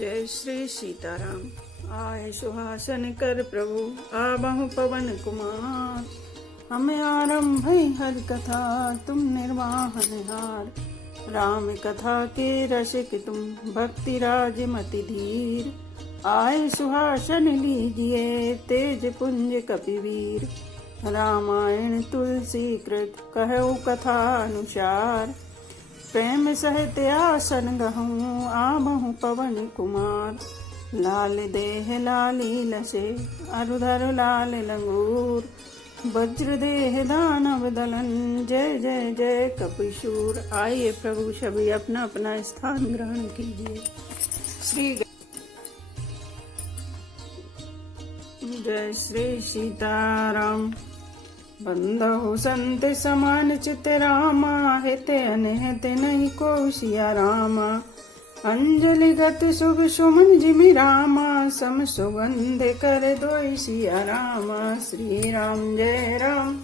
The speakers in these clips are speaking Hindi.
जय श्री सीताराम। आए सुहासन कर प्रभु आबहु पवन कुमार। हमें आरंभ हर कथा तुम निर्वाहन हार। राम कथा के रसिक तुम भक्ति राज मति धीर। आए सुहासन लीजिए तेज पुंज कपिवीर। रामायण तुलसी कृत कहु कथा अनुसार। प्रेम सहित आसन गहूँ आबहु पवन कुमार। लाल देह लाली लसे अरुधर लाल लंगूर। वज्र देह दानव दलन जय जय जय कपिशूर। आइए प्रभु सभी अपना अपना स्थान ग्रहण कीजिए। श्री जय श्री सीताराम। बंधु संत समान चित रामा। हित अनहित नहीं को सिया रामा। अंजलि गत शुभ सुमन जिमि रामा। सम सुगंध कर दोई सिया रामा। श्री राम जय राम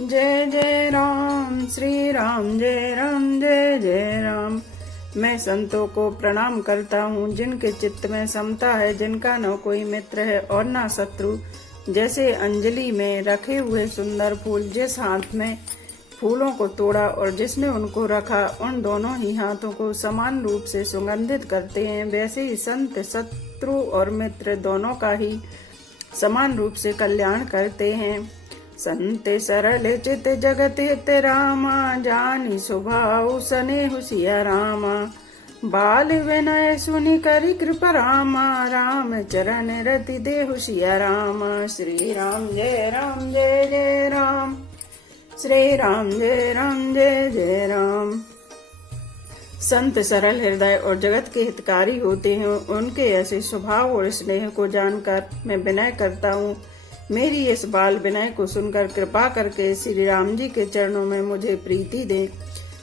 जय जय राम। श्री राम जय राम जय जय राम। मैं संतों को प्रणाम करता हूँ जिनके चित्त में समता है, जिनका न कोई मित्र है और न शत्रु। जैसे अंजलि में रखे हुए सुंदर फूल जिस हाथ में फूलों को तोड़ा और जिसने उनको रखा उन दोनों ही हाथों को समान रूप से सुगंधित करते हैं, वैसे ही संत शत्रु और मित्र दोनों का ही समान रूप से कल्याण करते हैं। संत सरल चित जगत हित रामा। जानी स्वभाव स्नेह सिया रामा। बाल विनय सुनि करि कृपा रामा। राम चरण रति देहु सिया रामा। श्री राम जय राम जय जय राम। श्री राम जय राम जय जय राम। संत सरल हृदय और जगत के हितकारी होते हैं। उनके ऐसे स्वभाव और स्नेह को जानकर मैं विनय करता हूँ। मेरी इस बाल विनय को सुनकर कृपा करके श्री राम जी के चरणों में मुझे प्रीति दे।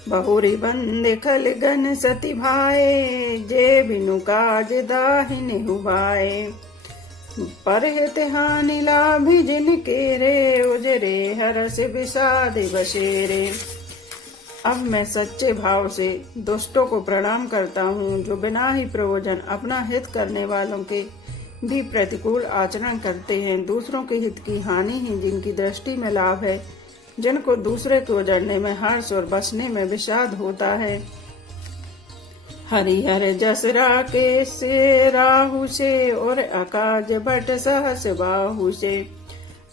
बहुरी बंद खल गन सती भाए। जे बिनु काज दाहिने हुबाए। परहित हानि लाभ जिनके रे। उजरे हरस विषाद बसेरे। अब मैं सच्चे भाव से दुष्टों को प्रणाम करता हूँ, जो बिना ही प्रयोजन अपना हित करने वालों के भी प्रतिकूल आचरण करते हैं। दूसरों के हित की हानि ही जिनकी दृष्टि में लाभ है, जिनको दूसरे को उजड़ने में हर्ष और बसने में विषाद होता है। हरिहर जस राके से राहु से और अकाज बट सहस बाहु से।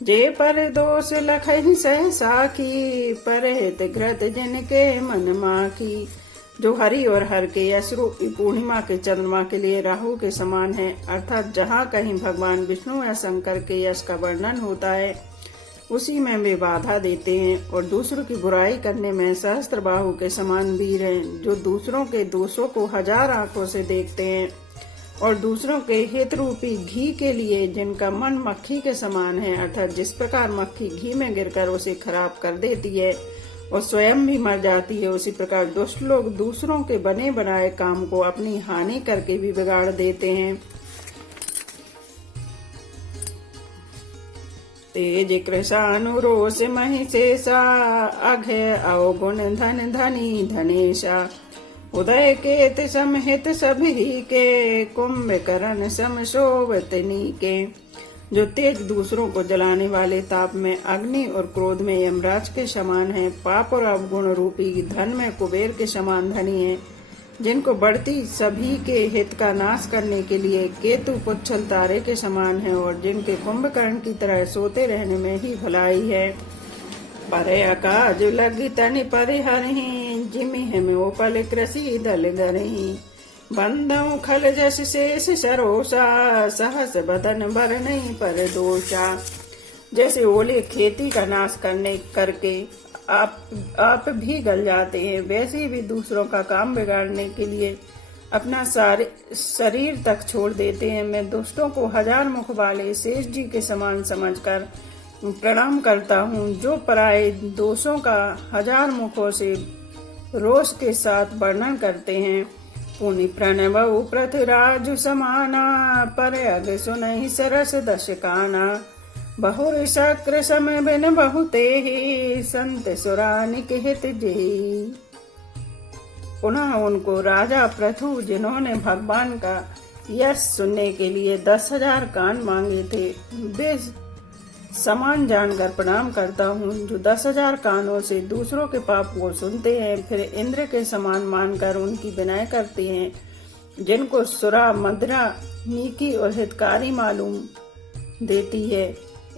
जे पर दोष लखहि सहसा की। परहित घृत जिनके मन माखी। जो हरि और हर के यश रूपी पूर्णिमा के चंद्रमा के लिए राहु के समान है, अर्थात जहाँ कहीं भगवान विष्णु या शंकर के यश का वर्णन होता है उसी में वे बाधा देते हैं। और दूसरों की बुराई करने में सहस्त्र बाहु के समान वीर हैं, जो दूसरों के दोषों को हजार आंखों से देखते हैं। और दूसरों के हित रूपी घी के लिए जिनका मन मक्खी के समान है, अर्थात जिस प्रकार मक्खी घी में गिरकर उसे खराब कर देती है और स्वयं भी मर जाती है, उसी प्रकार दुष्ट लोग दूसरों के बने बनाए काम को अपनी हानि करके भी बिगाड़ देते हैं। तेज कृशानुरोष महिषेषा। अघय अवगुण धन धनी धनेशा। उदय केत समहित सभी के। कुंभकर्ण सम शोभतनी के। जो तेज दूसरों को जलाने वाले ताप में अग्नि और क्रोध में यमराज के समान है। पाप और अवगुण रूपी धन में कुबेर के समान धनी है। जिनको बढ़ती सभी के हित का नाश करने के लिए केतु पुच्छल तारे के समान है। और जिनके कुंभकर्ण की तरह सोते रहने में ही भलाई है। परे अकाज लगी तनि परिहरहि। जिमि हम ओपल कृषि दल गरहि। बंधु खल जस शेष सरोसा। सहस बदन बर नहीं पर दोषा। जैसे ओले खेती का नाश करके आप भी गल जाते हैं, वैसे भी दूसरों का काम बिगाड़ने के लिए अपना शरीर तक छोड़ देते हैं। मैं दुष्टों को हजार मुख वाले शेष जी के समान समझकर प्रणाम करता हूँ, जो पराये दोषों का हजार मुखों से रोष के साथ वर्णन करते हैं। पुनि प्रणव पृथ्वीराज समाना। पर अग सुनहि सरस दश काना। बहुर शक्र सम बिन बहुते ही। संत सुरानिक हित जेहि। पुनः उनको राजा पृथु, जिन्होंने भगवान का यह सुनने के लिए 10,000 कान मांगे थे। वे समान जानकर प्रणाम करता हूँ जो 10,000 कानों से दूसरों के पाप को सुनते हैं, फिर इंद्र के समान मानकर उनकी विनय करते हैं, जिनको सुरा मदिरा नीकी और हितकारी मालूम देती है।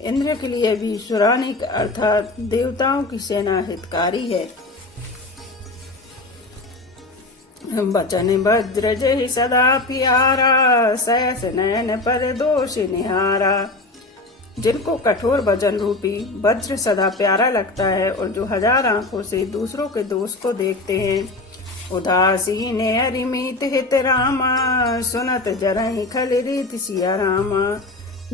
इंद्र के लिए भी सुरानिक अर्थात देवताओं की सेना हितकारी है। बचन वज्र जय सदा प्यारा, सहस नयन पर दोष निहारा। जिनको कठोर वजन रूपी वज्र सदा प्यारा लगता है और जो 1000 आंखों से दूसरों के दोष को देखते हैं। उदासीन अरिमित हित रामा, सुनत जरहि खल रीत सिया रामा।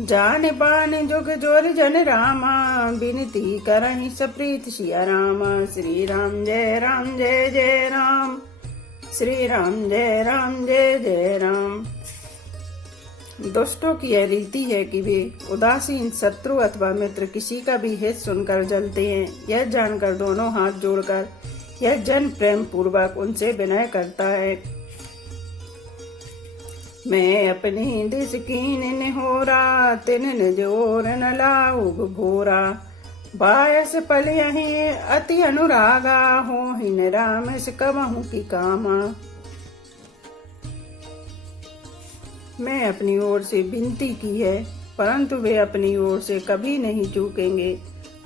जान पान जुग जोर जन रामा, विनती करहि सप्रीत सिया रामा। श्री राम जय जय राम, श्री राम जय जय राम। दुष्टों की यह रीति है कि वे उदासीन शत्रु अथवा मित्र किसी का भी हित सुनकर जलते हैं। यह जानकर दोनों हाथ जोड़कर यह जन प्रेम पूर्वक उनसे विनय करता है। मैं अपनी दिस कीन निहोरा, तिन निज ओर न लाऊग भोरा। बायस पल यही अति अनुरागा, हो ही निराम से कबहू की कामा। मैं अपनी ओर से विनती की है, परंतु वे अपनी ओर से कभी नहीं चूकेंगे।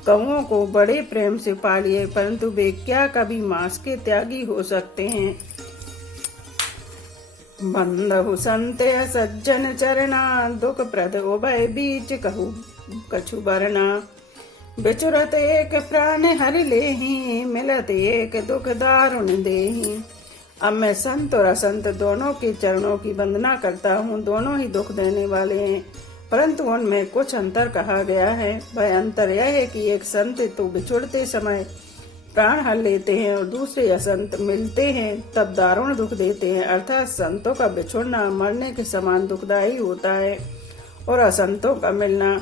कौओं को बड़े प्रेम से पालिए, परंतु वे क्या कभी मांस के त्यागी हो सकते हैं। बंधु संत सज्जन चरना, दुख प्रद उभय बीच कहू कछु बरना। बिचुरत एक प्राण हर लेहि, मिलत एक दुख दारुण देहि। अब मैं संत और असंत दोनों के चरणों की वंदना करता हूँ। दोनों ही दुख देने वाले हैं, परंतु उनमें कुछ अंतर कहा गया है। वह अंतर यह है कि एक संत तो बिछुड़ते समय प्राण हर लेते हैं और दूसरे असंत मिलते हैं तब दारुण दुख देते हैं। अर्थात संतों का बिछुड़ना मरने के समान दुखदायी होता है और असंतों का मिलना।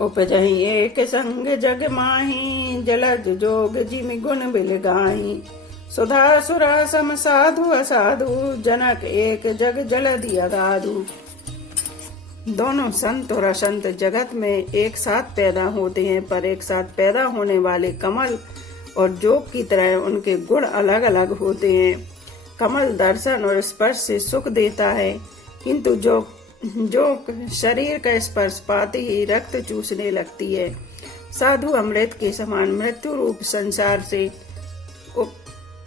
उपजहि एक संग जग माही, जलज जोग जिमि गुण बिल गाही। सुधा सुरा सम साधु असाधु, जनक एक जग जलधि अगाधु। दोनों संत और असंत जगत में एक साथ पैदा होते हैं, पर एक साथ पैदा होने वाले कमल और जोग की तरह उनके गुण अलग अलग होते हैं। कमल दर्शन और स्पर्श से सुख देता है, किंतु जो शरीर का स्पर्श पाते ही रक्त चूसने लगती है। साधु अमृत के समान मृत्यु रूप संसार से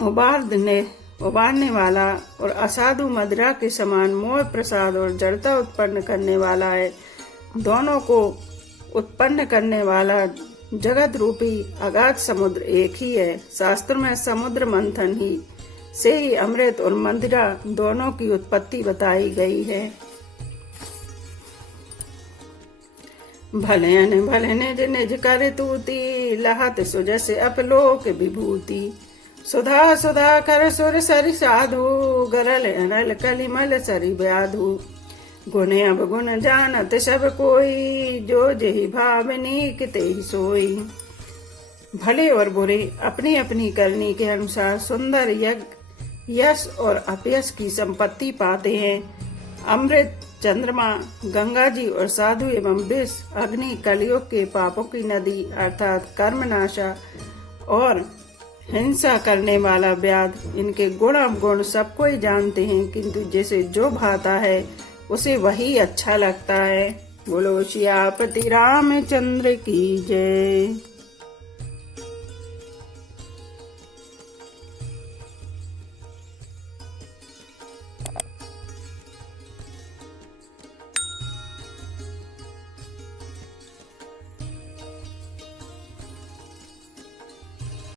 उबारने वाला और असाधु मदिरा के समान मोह प्रसाद और जड़ता उत्पन्न करने वाला है। दोनों को उत्पन्न करने वाला जगत रूपी अगाध समुद्र एक ही है। शास्त्र में समुद्र मंथन ही से ही अमृत और मदिरा दोनों की उत्पत्ति बताई गई है। भले निज निज कर तूती, लहत सुजस अपलोक विभूति। सुधा सुधा कर सुर सरि साधु, गरल अनल कलिमल सरि व्याधु। गुण अब गुण जानत सब कोई, जो जेहि भावनी किते ही सोई। भले और बुरे अपनी अपनी करनी के अनुसार सुंदर यश और अपयश की संपत्ति पाते हैं। अमृत, चंद्रमा, गंगा जी और साधु एवं विष, अग्नि, कलयुग के पापों की नदी अर्थात कर्मनाशा और हिंसा करने वाला व्याध, इनके गुण अवगुण सब कोई जानते हैं, किंतु जिसे जो भाता है उसे वही अच्छा लगता है। बोलो सियापति रामचंद्र की जय।